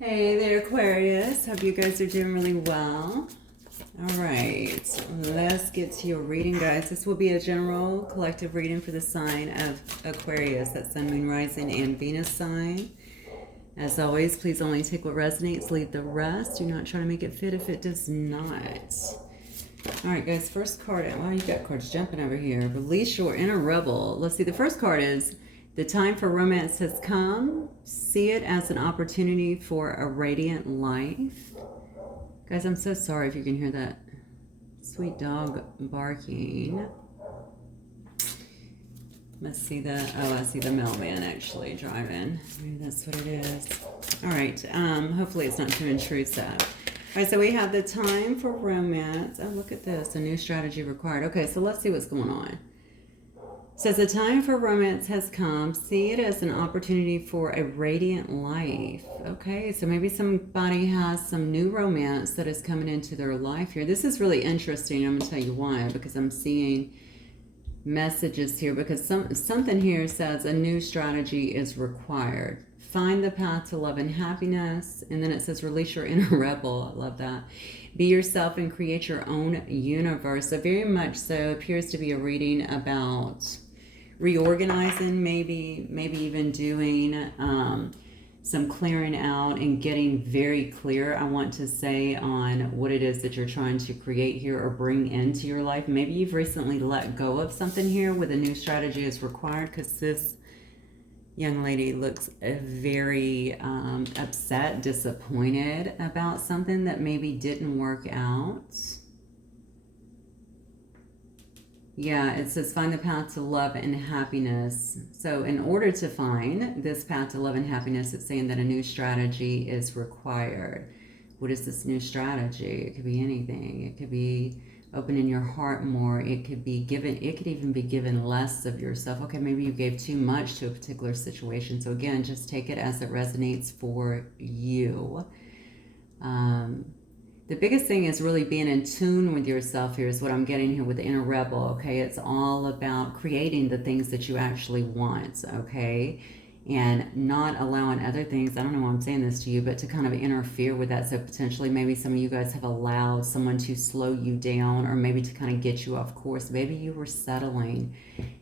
Hey there, Aquarius. Hope you guys are doing really well. All right, let's get to your reading, guys. This will be a general collective reading for the sign of Aquarius, that Sun, Moon, Rising, and Venus sign. As always, please only take what resonates, leave the rest. Do not try to make it fit if it does not. All right, guys, first card. Wow, you got cards jumping over here. Release your inner rebel. Let's see, the first card is the time for romance has come. See it as an opportunity for a radiant life. Guys, I'm so sorry if you can hear that sweet dog barking. Let's see the, oh, I see the mailman actually driving. Maybe that's what it is. All right, hopefully it's not too intrusive. All right, so we have the time for romance. Oh, look at this, a new strategy required. Okay, so let's see what's going on. Says the time for romance has come. See it as an opportunity for a radiant life. Okay, so maybe somebody has some new romance that is coming into their life here. This is really interesting. I'm going to tell you why, because I'm seeing messages here, because something here says a new strategy is required. Find the path to love and happiness. And then it says release your inner rebel. I love that. Be yourself and create your own universe. So very much so appears to be a reading about reorganizing, maybe even doing some clearing out and getting very clear, I want to say, on what it is that you're trying to create here or bring into your life. Maybe you've recently let go of something here with a new strategy is required, because this young lady looks very upset, disappointed about something that maybe didn't work out. Yeah, it says find the path to love and happiness. So in order to find this path to love and happiness, it's saying that a new strategy is required. What is this new strategy? It could be anything. It could be opening your heart more. It could be given, it could even be given less of yourself. Okay, maybe you gave too much to a particular situation. So again, just take it as it resonates for you. The biggest thing is really being in tune with yourself here is what I'm getting here with the inner rebel, okay? It's all about creating the things that you actually want, okay? And not allowing other things, I don't know why I'm saying this to you, but to kind of interfere with that. So potentially maybe some of you guys have allowed someone to slow you down, or maybe to kind of get you off course. Maybe you were settling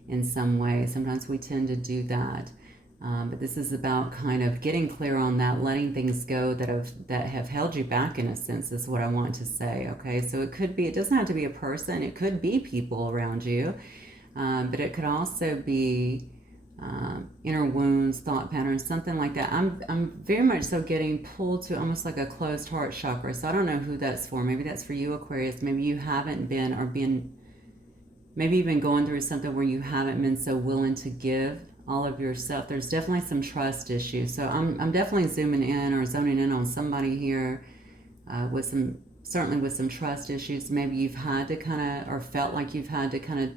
in some way. Sometimes we tend to do that. But this is about kind of getting clear on that, letting things go that have held you back, in a sense, is what I want to say, okay? So it could be, it doesn't have to be a person, it could be people around you, but it could also be inner wounds, thought patterns, something like that. I'm very much so getting pulled to almost like a closed heart chakra, so I don't know who that's for. Maybe that's for you, Aquarius. Maybe you haven't been, or maybe you've been going through something where you haven't been so willing to give all of yourself. There's definitely some trust issues. So I'm definitely zooming in or zoning in on somebody here certainly with some trust issues. Maybe you've had to kind of, or felt like you've had to kind of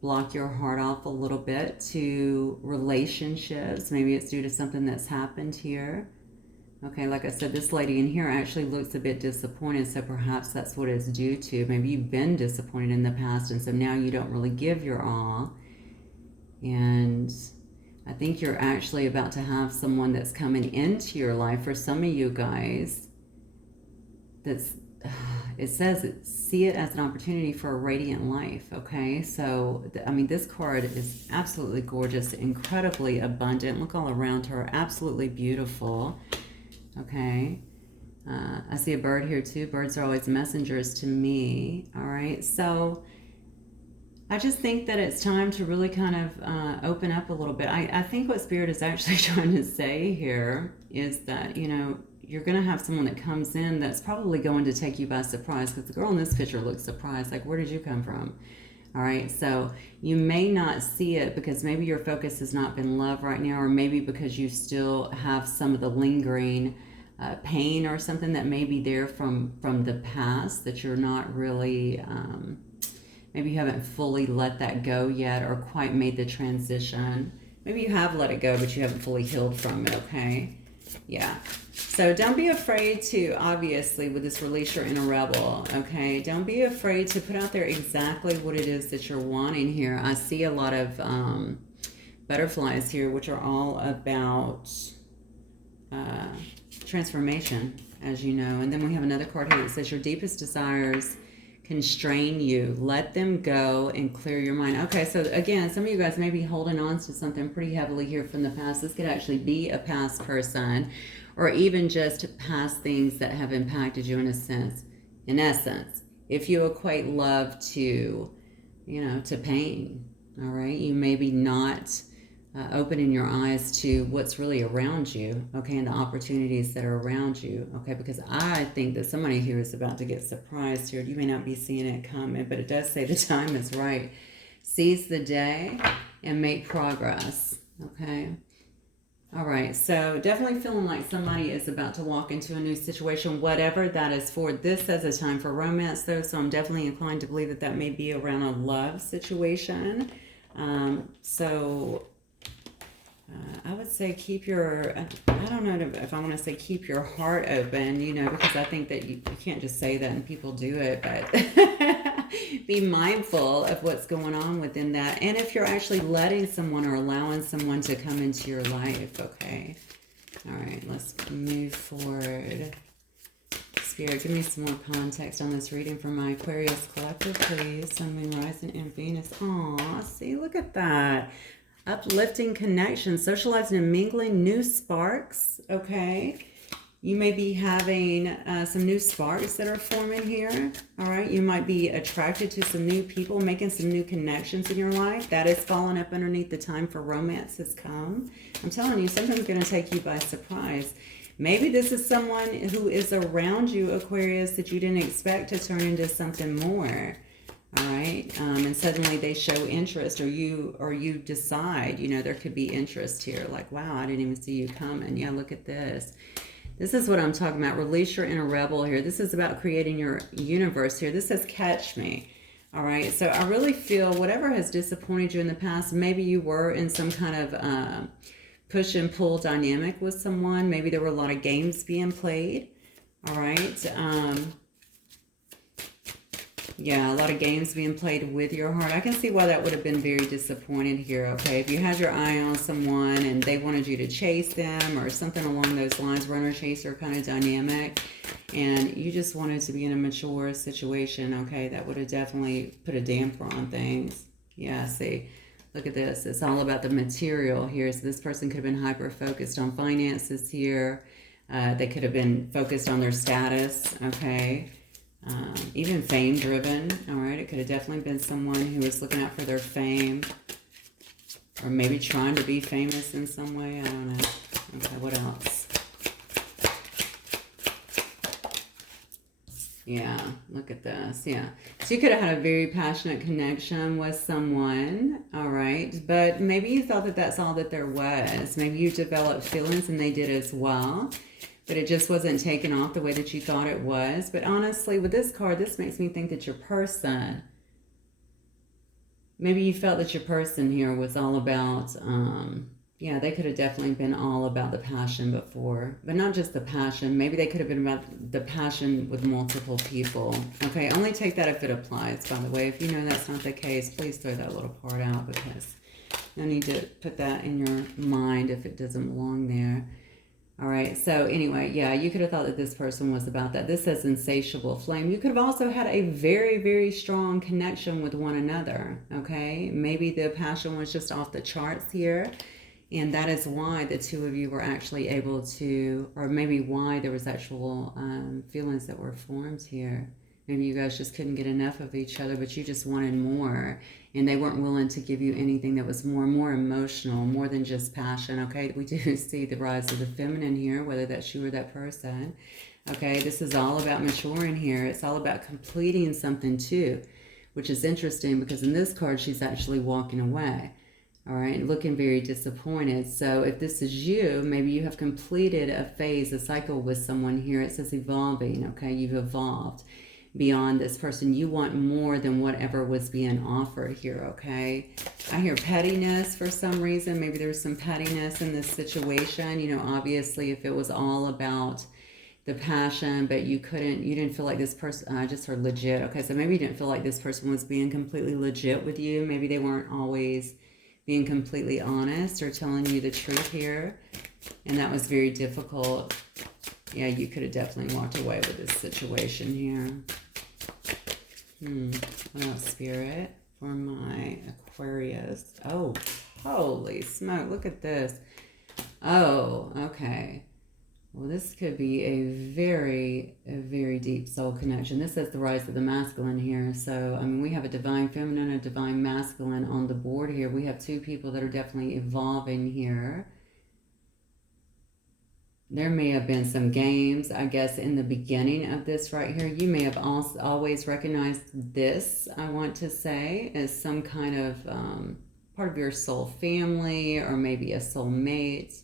block your heart off a little bit to relationships. Maybe it's due to something that's happened here. Okay, like I said, this lady in here actually looks a bit disappointed, so perhaps that's what it's due to. Maybe you've been disappointed in the past, and so now you don't really give your all. And I think you're actually about to have someone that's coming into your life. For some of you guys, it says see it as an opportunity for a radiant life, okay? So, I mean, this card is absolutely gorgeous, incredibly abundant. Look all around her, absolutely beautiful, okay? I see a bird here too. Birds are always messengers to me, all right? So I just think that it's time to really kind of open up a little bit. I think what Spirit is actually trying to say here is that, you know, you're going to have someone that comes in that's probably going to take you by surprise, because the girl in this picture looks surprised. Like, where did you come from? All right, so you may not see it because maybe your focus has not been love right now, or maybe because you still have some of the lingering pain or something that may be there from the past that you're not really... maybe you haven't fully let that go yet, or quite made the transition. Maybe you have let it go, but you haven't fully healed from it, okay? Yeah. So don't be afraid to, obviously, with this release your inner rebel, okay? Don't be afraid to put out there exactly what it is that you're wanting here. I see a lot of butterflies here, which are all about transformation, as you know. And then we have another card here that says your deepest desires constrain you. Let them go and clear your mind. Okay, so again, some of you guys may be holding on to something pretty heavily here from the past. This could actually be a past person, or even just past things that have impacted you in a sense. In essence, if you equate love to, to pain, all right, you maybe not opening your eyes to what's really around you, okay, and the opportunities that are around you, okay, because I think that somebody here is about to get surprised here. You may not be seeing it coming, but it does say the time is right. Seize the day and make progress, okay? All right, so definitely feeling like somebody is about to walk into a new situation, whatever that is for. This says a time for romance, though, so I'm definitely inclined to believe that that may be around a love situation. I would say keep your, I don't know if I want to say keep your heart open, because I think that you can't just say that and people do it, but be mindful of what's going on within that. And if you're actually letting someone or allowing someone to come into your life, okay? All right, let's move forward. Spirit, give me some more context on this reading from my Aquarius collective, please. Sun, Moon, Rising, and Venus. Aw, see, look at that. Uplifting connection, socializing and mingling, new sparks, okay? You may be having some new sparks that are forming here, all right? You might be attracted to some new people, making some new connections in your life. That is falling up underneath the time for romance has come. I'm telling you, something's going to take you by surprise. Maybe this is someone who is around you, Aquarius, that you didn't expect to turn into something more. All right, and suddenly they show interest, or you decide, there could be interest here. Like, wow, I didn't even see you coming. Yeah, look at this. This is what I'm talking about. Release your inner rebel here. This is about creating your universe here. This says catch me. All right, so I really feel whatever has disappointed you in the past, maybe you were in some kind of push and pull dynamic with someone. Maybe there were a lot of games being played. All right. Yeah, a lot of games being played with your heart. I can see why that would have been very disappointed here, okay? If you had your eye on someone and they wanted you to chase them or something along those lines, runner-chaser kind of dynamic, and you just wanted to be in a mature situation, okay, that would have definitely put a damper on things. Yeah, see, look at this. It's all about the material here. So this person could have been hyper-focused on finances here. They could have been focused on their status, okay? Even fame driven, all right? It could have definitely been someone who was looking out for their fame, or maybe trying to be famous in some way. I don't know. Okay, what else? Yeah, look at this. Yeah. So you could have had a very passionate connection with someone, all right? But maybe you thought that that's all that there was. Maybe you developed feelings and they did as well. But it just wasn't taken off the way that you thought it was. But honestly, with this card, this makes me think that your person, maybe you felt that your person here was all about, yeah, they could have definitely been all about the passion before. But not just the passion. Maybe they could have been about the passion with multiple people. Okay, only take that if it applies, by the way. If you know that's not the case, please throw that little part out, because no need to put that in your mind if it doesn't belong there. All right, so anyway, yeah, you could have thought that this person was about that. This says insatiable flame. You could have also had a very, very strong connection with one another, okay? Maybe the passion was just off the charts here, and that is why the two of you were actually able to, or maybe why there was actual feelings that were formed here. Maybe you guys just couldn't get enough of each other, but you just wanted more, and they weren't willing to give you anything that was more emotional, more than just passion, okay? We do see the rise of the feminine here, whether that's you or that person, okay? This is all about maturing here. It's all about completing something too, which is interesting because in this card, she's actually walking away, all right? Looking very disappointed. So if this is you, maybe you have completed a phase, a cycle with someone here. It says evolving, okay? You've evolved beyond this person. You want more than whatever was being offered here, okay? I hear pettiness for some reason. Maybe there's some pettiness in this situation. Obviously if it was all about the passion, but you didn't feel like this person, I just heard legit. Okay, so maybe you didn't feel like this person was being completely legit with you. Maybe they weren't always being completely honest or telling you the truth here. And that was very difficult. Yeah, you could have definitely walked away with this situation here. What else, Spirit, for my Aquarius? Oh, holy smoke. Look at this. Oh, okay. Well, this could be a very deep soul connection. This is the rise of the masculine here. So, I mean, we have a divine feminine, a divine masculine on the board here. We have two people that are definitely evolving here. There may have been some games, I guess, in the beginning of this right here. You may have also always recognized this, I want to say, as some kind of part of your soul family, or maybe a soulmate.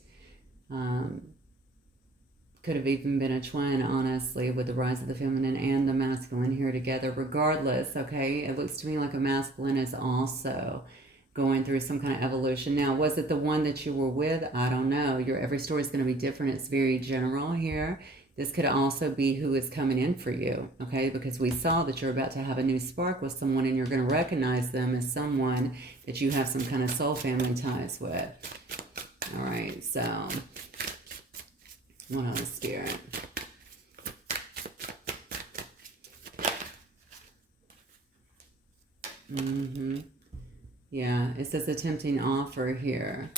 Could have even been a twin, honestly, with the rise of the feminine and the masculine here together. Regardless, okay, it looks to me like a masculine is also going through some kind of evolution. Now, was it the one that you were with? I don't know. Every story is going to be different. It's very general here. This could also be who is coming in for you, okay? Because we saw that you're about to have a new spark with someone, and you're going to recognize them as someone that you have some kind of soul family ties with. All right, so what else, Spirit? Yeah, it says a tempting offer here.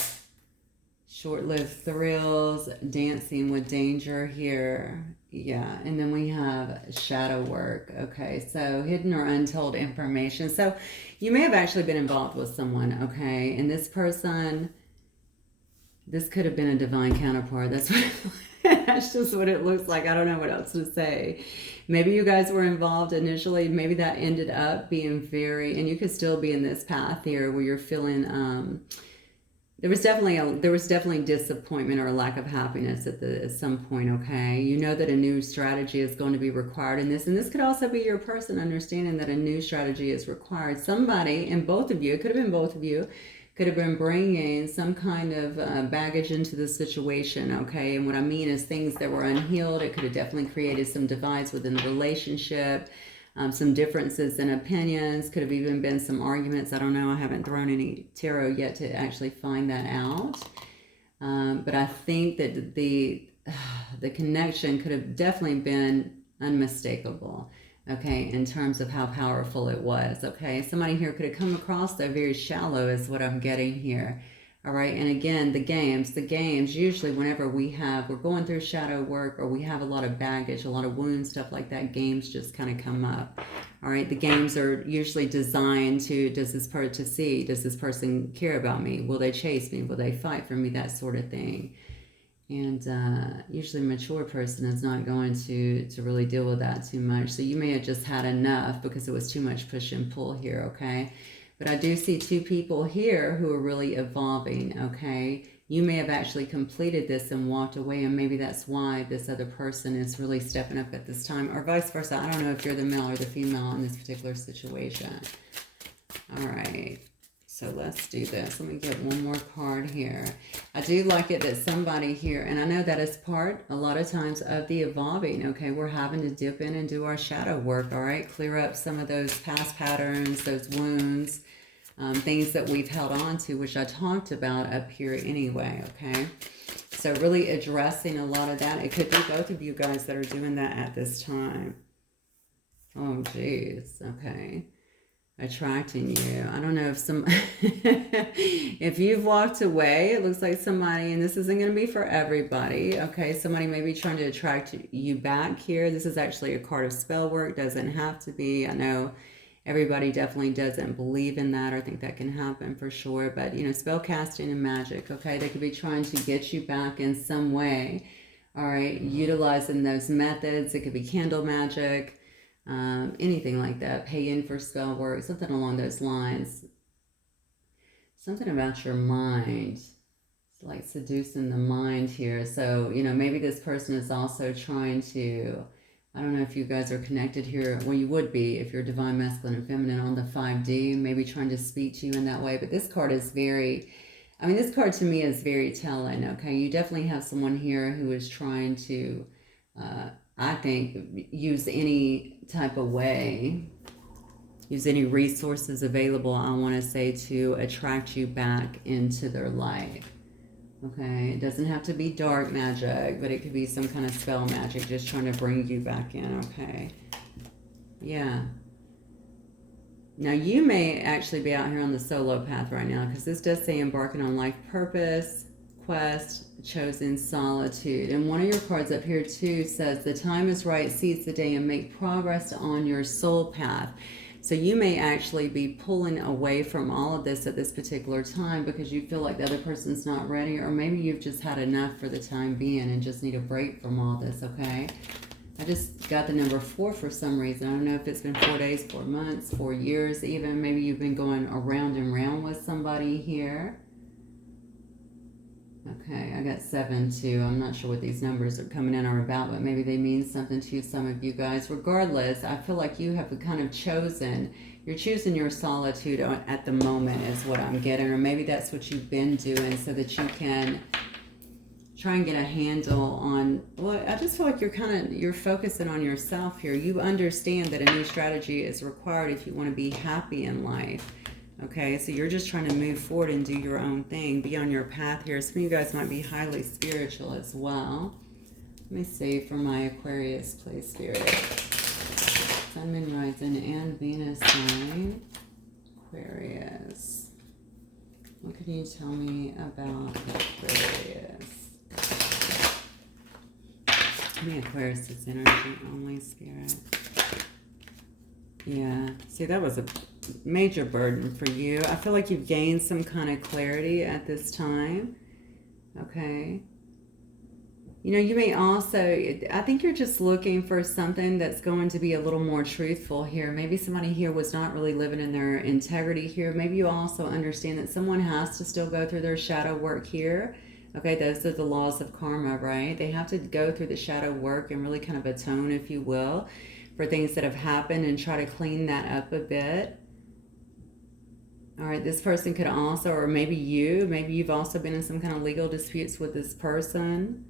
Short-lived thrills, dancing with danger here. Yeah, and then we have shadow work. Okay, so hidden or untold information. So you may have actually been involved with someone, okay? And this person, this could have been a divine counterpart. That's just what it looks like. I don't know what else to say. Maybe you guys were involved initially. Maybe that ended up being and you could still be in this path here where you're feeling, there was definitely disappointment or lack of happiness at some point, okay? You know that a new strategy is going to be required in this, and this could also be your person understanding that a new strategy is required. Somebody, and both of you, it could have been both of you, could have been bringing some kind of baggage into the situation, okay? And what I mean is things that were unhealed. It could have definitely created some divides within the relationship, some differences in opinions. Could have even been some arguments. I don't know. I haven't thrown any tarot yet to actually find that out. But I think that the connection could have definitely been unmistakable, okay, in terms of how powerful it was, okay? Somebody here could have come across though very shallow is what I'm getting here, all right? And again, the games, usually whenever we're going through shadow work, or we have a lot of baggage, a lot of wounds, stuff like that, games just kind of come up, all right? The games are usually designed to, does this person care about me? Will they chase me? Will they fight for me? That sort of thing. And usually a mature person is not going to really deal with that too much. So you may have just had enough because it was too much push and pull here, okay? But I do see two people here who are really evolving, okay? You may have actually completed this and walked away, and maybe that's why this other person is really stepping up at this time, or vice versa. I don't know if you're the male or the female in this particular situation. All right. So let's do this. Let me get one more card here. I do like it that somebody here, and I know that is part, a lot of times, of the evolving, okay? We're having to dip in and do our shadow work, all right? Clear up some of those past patterns, those wounds, things that we've held on to, which I talked about up here anyway, okay? So really addressing a lot of that. It could be both of you guys that are doing that at this time. Oh, geez. Okay. Attracting you. I don't know if if you've walked away, it looks like somebody, and this isn't going to be for everybody, okay? Somebody may be trying to attract you back here. This is actually a card of spell work. Doesn't have to be. I know everybody definitely doesn't believe in that or think that can happen for sure, but you know, spell casting and magic, okay? They could be trying to get you back in some way, all right? Utilizing those methods. It could be candle magic, anything like that, pay in for spell work, something along those lines. Something about your mind. It's like seducing the mind here. So, you know, maybe this person is also trying to, I don't know if you guys are connected here. Well, you would be if you're divine masculine and feminine on the 5D, maybe trying to speak to you in that way. But this card is this card to me is very telling, okay? You definitely have someone here who is trying to, I think, use any type of way, use any resources available, I want to say, to attract you back into their life. Okay, it doesn't have to be dark magic, but it could be some kind of spell magic just trying to bring you back in, okay? Yeah. Now, you may actually be out here on the solo path right now, because this does say embarking on life purpose, quest, chosen solitude. And one of your cards up here, too, says the time is right, seize the day, and make progress on your soul path. So you may actually be pulling away from all of this at this particular time because you feel like the other person's not ready, or maybe you've just had enough for the time being and just need a break from all this, okay? I just got the number 4 for some reason. I don't know if it's been 4 days, 4 months, 4 years even. Maybe you've been going around and round with somebody here. Okay, I got 7 too. I'm not sure what these numbers are coming in are about, but maybe they mean something to some of you guys. Regardless, I feel like you have kind of chosen, you're choosing your solitude at the moment is what I'm getting, or maybe that's what you've been doing so that you can try and get a handle on, well, I just feel like you're focusing on yourself here. You understand that a new strategy is required if you want to be happy in life. Okay, so you're just trying to move forward and do your own thing, be on your path here. Some of you guys might be highly spiritual as well. Let me see for my Aquarius, please, Spirit. Sun, Moon, Rising, and Venus sign. Aquarius. What can you tell me about Aquarius? Give me Aquarius' energy only, Spirit. Yeah, see, that was a major burden for you. I feel like you've gained some kind of clarity at this time. Okay. You know, you may also, I think you're just looking for something that's going to be a little more truthful here. Maybe somebody here was not really living in their integrity here. Maybe you also understand that someone has to still go through their shadow work here. Okay, those are the laws of karma, right? They have to go through the shadow work and really kind of atone, if you will, for things that have happened and try to clean that up a bit. All right, this person could also, or maybe you've also been in some kind of legal disputes with this person.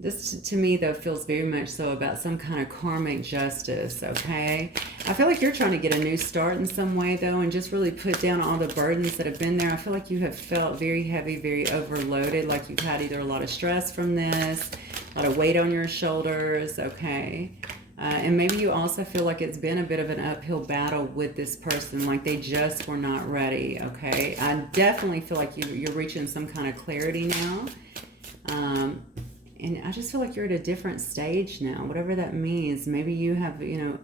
This, to me, though, feels very much so about some kind of karmic justice, okay? I feel like you're trying to get a new start in some way, though, and just really put down all the burdens that have been there. I feel like you have felt very heavy, very overloaded, like you've had either a lot of stress from this, a lot of weight on your shoulders, okay? And maybe you also feel like it's been a bit of an uphill battle with this person, like they just were not ready, okay? I definitely feel like you're reaching some kind of clarity now. And I just feel like you're at a different stage now, whatever that means. Maybe you have,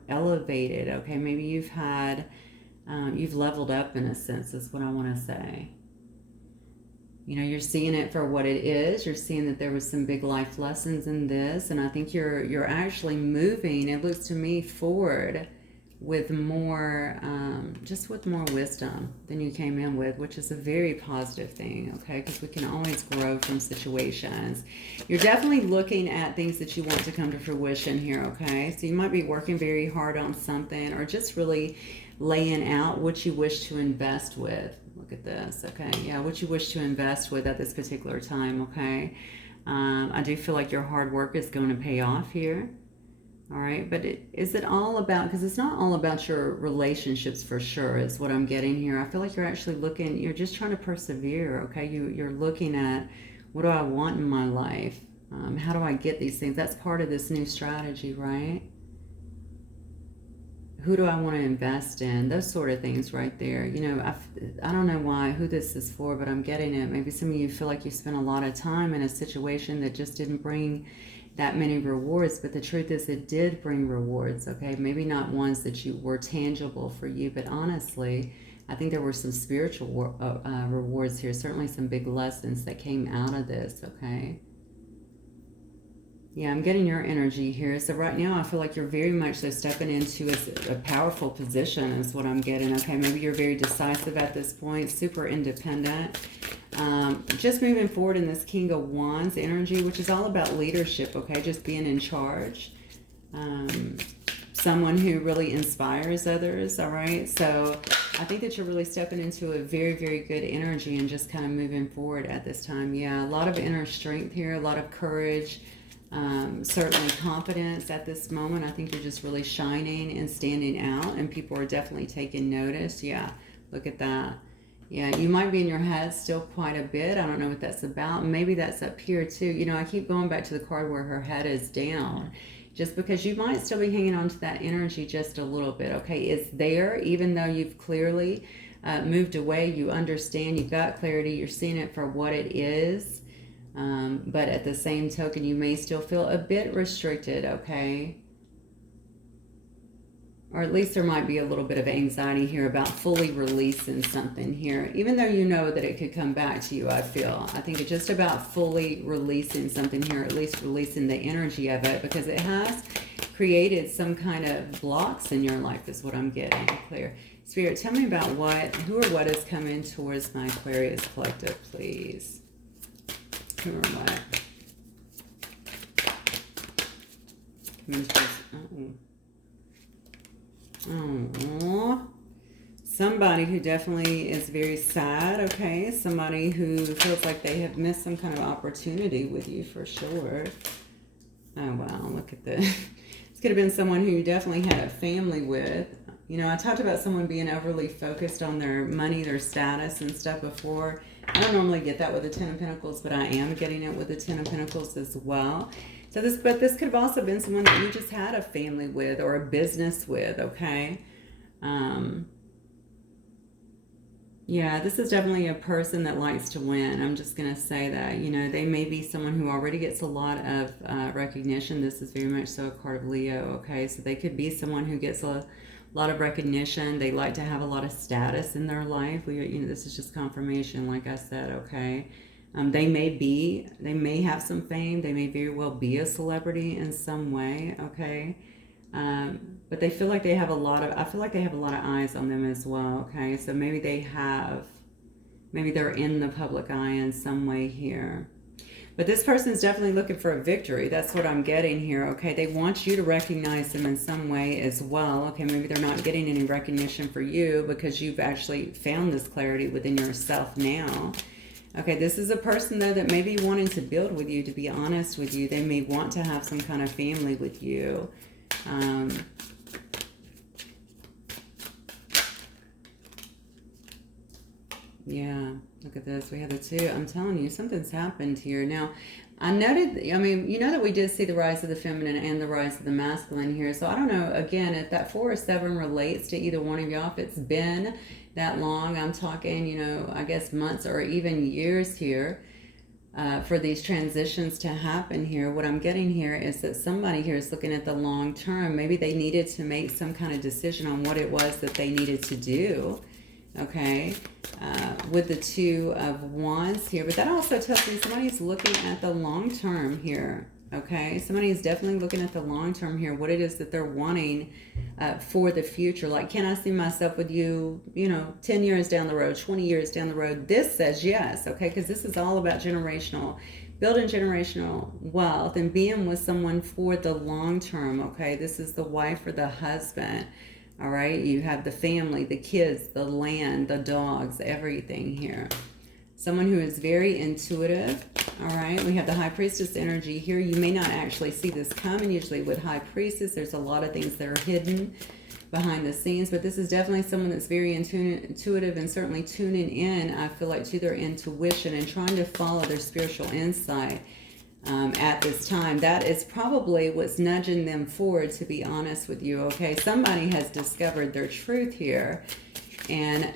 elevated, okay? Maybe you've had, you've leveled up in a sense, is what I want to say. You're seeing it for what it is. You're seeing that there was some big life lessons in this, and I think you're actually moving, it looks to me, forward with more, just with more wisdom than you came in with, which is a very positive thing, okay? Because we can always grow from situations. You're definitely looking at things that you want to come to fruition here, okay? So you might be working very hard on something, or just really laying out what you wish to invest with. Look at this, okay? Yeah, what you wish to invest with at this particular time, okay? I do feel like your hard work is going to pay off here. All right, but is it all about, because it's not all about your relationships for sure, is what I'm getting here. I feel like you're actually looking, you're just trying to persevere, okay? You're looking at, what do I want in my life? How do I get these things? That's part of this new strategy, right? Who do I want to invest in? Those sort of things right there. I don't know who this is for, but I'm getting it. Maybe some of you feel like you spent a lot of time in a situation that just didn't bring that many rewards, but the truth is it did bring rewards, okay? Maybe not ones that were tangible for you, but honestly, I think there were some spiritual rewards here, certainly some big lessons that came out of this, okay? Yeah, I'm getting your energy here. So right now, I feel like you're very much so stepping into a powerful position is what I'm getting, okay? Maybe you're very decisive at this point, super independent. Just moving forward in this King of Wands energy, which is all about leadership, okay? Just being in charge. Someone who really inspires others, all right? So I think that you're really stepping into a very, very good energy and just kind of moving forward at this time. Yeah, a lot of inner strength here, a lot of courage. Certainly confidence at this moment. I think you're just really shining and standing out, and people are definitely taking notice. Yeah, look at that. Yeah, you might be in your head still quite a bit. I don't know what that's about. Maybe that's up here too. You know, I keep going back to the card where her head is down. Just because you might still be hanging on to that energy just a little bit, okay? It's there, even though you've clearly moved away. You understand, you've got clarity, you're seeing it for what it is. But at the same token, you may still feel a bit restricted, okay? Or at least there might be a little bit of anxiety here about fully releasing something here, even though you know that it could come back to you. I think it's just about fully releasing something here, at least releasing the energy of it, because it has created some kind of blocks in your life is what I'm getting. Clear. Spirit, tell me about who or what is coming towards my Aquarius collective, please. Who or what? Coming towards, oh, somebody who definitely is very sad, okay? Somebody who feels like they have missed some kind of opportunity with you for sure. Oh, wow, look at this. This could have been someone who you definitely had a family with. You know, I talked about someone being overly focused on their money, their status and stuff before. I don't normally get that with the Ten of Pentacles, but I am getting it with the Ten of Pentacles as well. So this could have also been someone that you just had a family with or a business with, okay? Yeah, this is definitely a person that likes to win. I'm just going to say that. You know, they may be someone who already gets a lot of recognition. This is very much so a card of Leo, okay? So they could be someone who gets a lot of recognition. They like to have a lot of status in their life. This is just confirmation, like I said, okay? They may have some fame. They may very well be a celebrity in some way, okay? But they feel like they have I feel like they have a lot of eyes on them as well, okay? So maybe they're in the public eye in some way here. But this person is definitely looking for a victory. That's what I'm getting here, okay? They want you to recognize them in some way as well, okay? Maybe they're not getting any recognition for you because you've actually found this clarity within yourself now. Okay, this is a person, though, that may be wanting to build with you, to be honest with you. They may want to have some kind of family with you. Yeah, look at this. We have the two. I'm telling you, something's happened here. Now, I noted, I mean, you know that we did see the rise of the feminine and the rise of the masculine here. So I don't know, again, if that 4 or 7 relates to either one of y'all, if it's been that long. I'm talking, you know, I guess months or even years here for these transitions to happen here. What I'm getting here is that somebody here is looking at the long term. Maybe they needed to make some kind of decision on what it was that they needed to do. Okay, with the 2 of Wands here. But that also tells me somebody's looking at the long term here. Okay, somebody is definitely looking at the long term here, what it is that they're wanting for the future. Like, can I see myself with you, you know, 10 years down the road, 20 years down the road? This says yes, okay, because this is all about building generational wealth and being with someone for the long term, okay? This is the wife or the husband. All right, you have the family, the kids, the land, the dogs, everything here. Someone who is very intuitive. All right, we have the High Priestess energy here. You may not actually see this coming. Usually with High Priestess, there's a lot of things that are hidden behind the scenes, but this is definitely someone that's very intuitive and certainly tuning in, I feel like, to their intuition and trying to follow their spiritual insight. At this time, that is probably what's nudging them forward, to be honest with you, okay? Somebody has discovered their truth here, and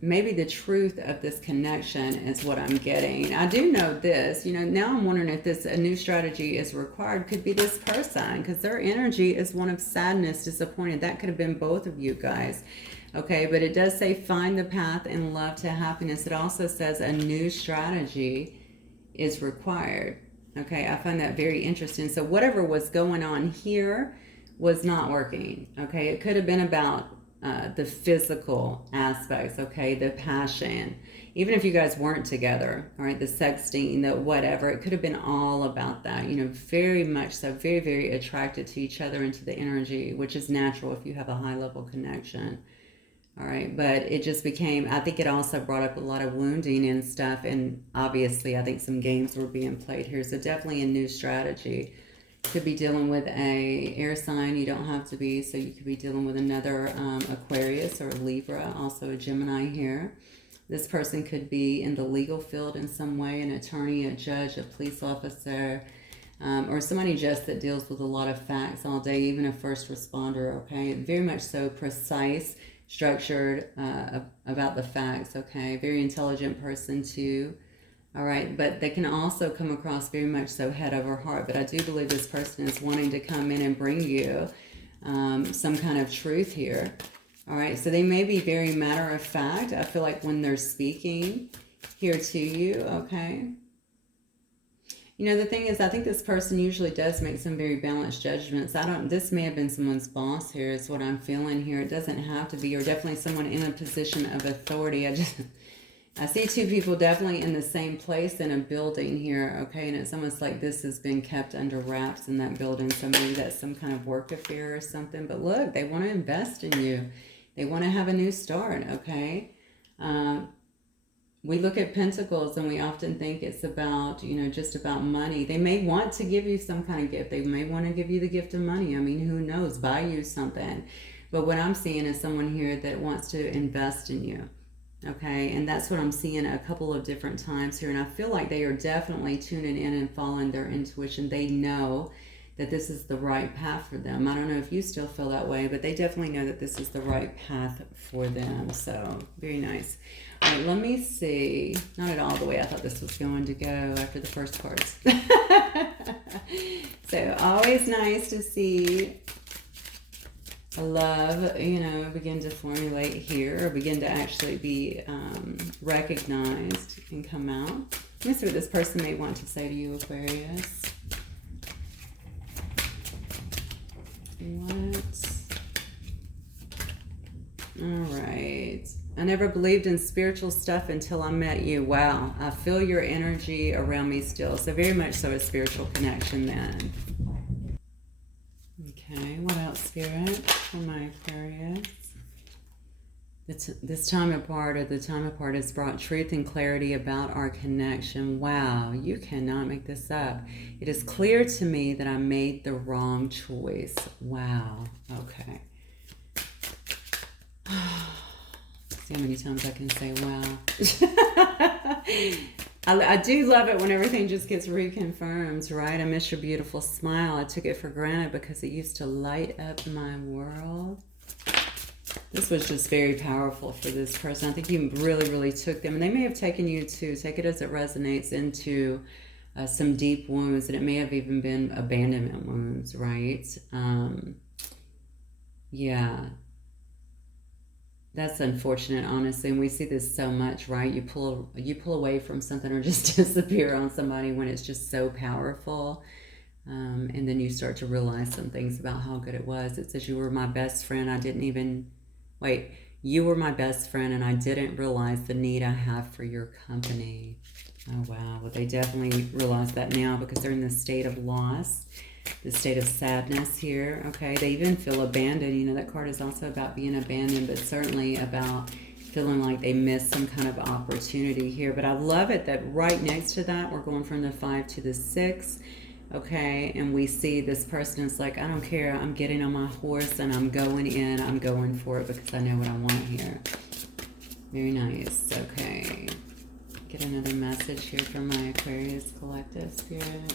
maybe the truth of this connection is what I'm getting. I do know this, you know, now I'm wondering if a new strategy is required. Could be this person, because their energy is one of sadness, disappointed. That could have been both of you guys, okay? But it does say find the path in love to happiness. It also says a new strategy is required. Okay, I find that very interesting. So whatever was going on here was not working. Okay, it could have been about the physical aspects, okay, the passion. Even if you guys weren't together, all right, the sexting, the whatever, it could have been all about that. You know, very much so, very, very attracted to each other and to the energy, which is natural if you have a high level connection. All right, but it just became, I think it also brought up a lot of wounding and stuff, and obviously I think some games were being played here, so definitely a new strategy. Could be dealing with a air sign, you don't have to be, so you could be dealing with another Aquarius or Libra, also a Gemini here. This person could be in the legal field in some way, an attorney, a judge, a police officer, or somebody just that deals with a lot of facts all day, even a first responder, okay? Very much so precise, structured about the facts, okay? Very intelligent person too, all right? But they can also come across very much so head over heart. But I do believe this person is wanting to come in and bring you some kind of truth here, all right? So they may be very matter of fact, I feel like, when they're speaking here to you, okay? You know, the thing is, I think this person usually does make some very balanced judgments. This may have been someone's boss here, is what I'm feeling here. It doesn't have to be, or definitely someone in a position of authority. I see two people definitely in the same place in a building here, okay? And it's almost like this has been kept under wraps in that building. So maybe that's some kind of work affair or something. But look, they want to invest in you. They want to have a new start, okay? We look at pentacles and we often think it's about, you know, just about money. They may want to give you some kind of gift. They may want to give you the gift of money. I mean, who knows? Buy you something. But what I'm seeing is someone here that wants to invest in you. Okay, and that's what I'm seeing a couple of different times here. And I feel like they are definitely tuning in and following their intuition. They know that this is the right path for them. I don't know if you still feel that way, but they definitely know that this is the right path for them. So, very nice. All right, let me see. Not at all the way I thought this was going to go after the first cards. So, always nice to see love, you know, begin to formulate here, or begin to actually be recognized and come out. Let me see what this person may want to say to you, Aquarius. What? All right. I never believed in spiritual stuff until I met you. Wow. I feel your energy around me still. So very much so a spiritual connection then. Okay. What else, Spirit, for my Aquarius? This time apart, or the time apart, has brought truth and clarity about our connection. Wow, you cannot make this up. It is clear to me that I made the wrong choice. Wow, okay. See how many times I can say wow. I do love it when everything just gets reconfirmed, right? I miss your beautiful smile. I took it for granted because it used to light up my world. This was just very powerful for this person. I think you really, really took them. And they may have taken you to, take it as it resonates, into some deep wounds. And it may have even been abandonment wounds, right? Yeah. That's unfortunate, honestly. And we see this so much, right? You pull away from something or just disappear on somebody when it's just so powerful. And then you start to realize some things about how good it was. It says, you were my best friend. You were my best friend, and I didn't realize the need I have for your company. Oh, wow. Well, they definitely realize that now because they're in this state of loss, this state of sadness here, okay? They even feel abandoned. You know, that card is also about being abandoned, but certainly about feeling like they missed some kind of opportunity here. But I love it that right next to that, we're going from the 5 to the 6. Okay, and we see this person is like, I don't care, I'm getting on my horse and I'm going in, I'm going for it because I know what I want here. Very nice. Okay, get another message here from my Aquarius collective, Spirit.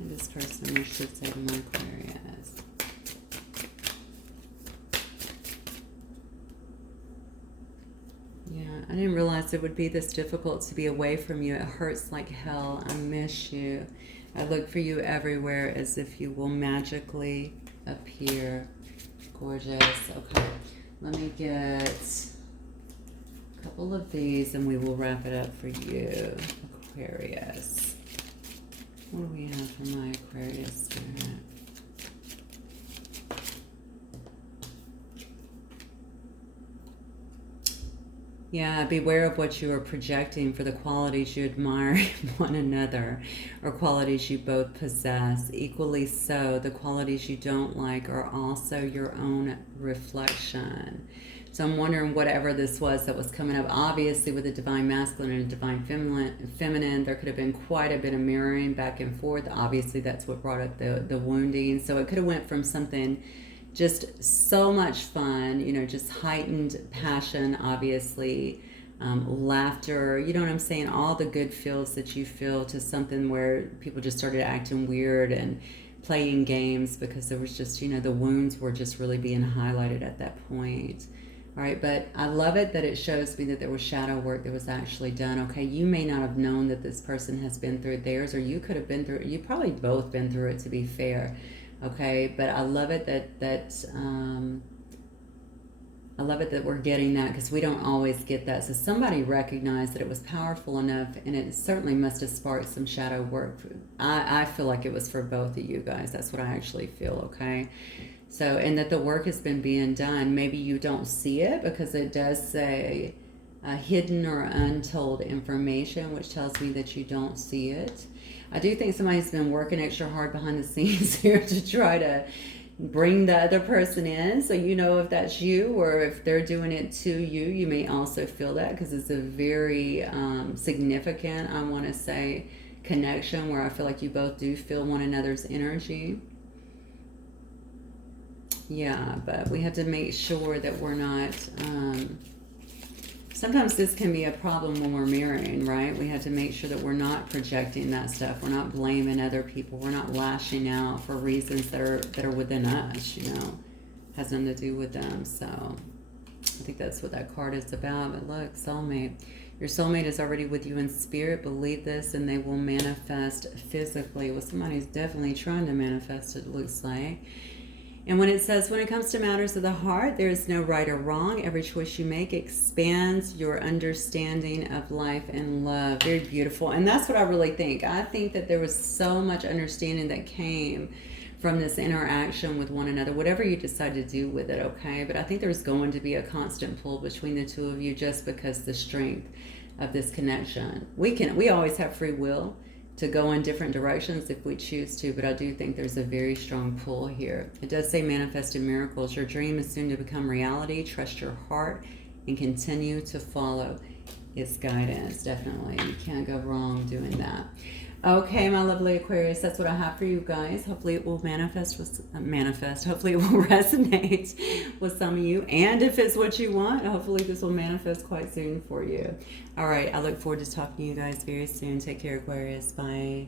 And this person should say to my Aquarius. Yeah, I didn't realize it would be this difficult to be away from you. It hurts like hell. I miss you. I look for you everywhere as if you will magically appear. Gorgeous. Okay, let me get a couple of these and we will wrap it up for you, Aquarius. What do we have for my Aquarius Spirit? Yeah, beware of what you are projecting for the qualities you admire in one another, or qualities you both possess. Equally so, the qualities you don't like are also your own reflection. So I'm wondering, whatever this was that was coming up, obviously with a divine masculine and a divine feminine, there could have been quite a bit of mirroring back and forth. Obviously, that's what brought up the wounding. So it could have went from something just so much fun, you know, just heightened passion, obviously, laughter, you know what I'm saying? All the good feels that you feel, to something where people just started acting weird and playing games because there was just, the wounds were just really being highlighted at that point. All right, but I love it that it shows me that there was shadow work that was actually done. Okay, you may not have known that this person has been through theirs, or you could have been through it. You probably both been through it, to be fair. Okay, but I love it I love it that we're getting that, because we don't always get that. So somebody recognized that it was powerful enough, and it certainly must have sparked some shadow work. I feel like it was for both of you guys. That's what I actually feel, okay? So, and that the work has been being done. Maybe you don't see it because it does say hidden or untold information, which tells me that you don't see it. I do think somebody's been working extra hard behind the scenes here to try to bring the other person in. So if that's you, or if they're doing it to you, you may also feel that, because it's a very significant, I want to say, connection where I feel like you both do feel one another's energy. Yeah, but we have to make sure that we're not, sometimes this can be a problem when we're mirroring, right? We have to make sure that we're not projecting that stuff. We're not blaming other people. We're not lashing out for reasons that are within us, has nothing to do with them. So I think that's what that card is about. But look, soulmate. Your soulmate is already with you in spirit. Believe this, and they will manifest physically. Well, somebody's definitely trying to manifest, it looks like. And when it says, when it comes to matters of the heart, there is no right or wrong. Every choice you make expands your understanding of life and love. Very beautiful. And that's what I really think. I think that there was so much understanding that came from this interaction with one another, whatever you decide to do with it, okay? But I think there's going to be a constant pull between the two of you, just because the strength of this connection. We always have free will to go in different directions if we choose to, but I do think there's a very strong pull here. It does say manifested miracles. Your dream is soon to become reality. Trust your heart and continue to follow its guidance. Definitely. You can't go wrong doing that. Okay, my lovely Aquarius, that's what I have for you guys. Hopefully it will hopefully it will resonate with some of you. And if it's what you want, hopefully this will manifest quite soon for you. All right, I look forward to talking to you guys very soon. Take care, Aquarius. Bye.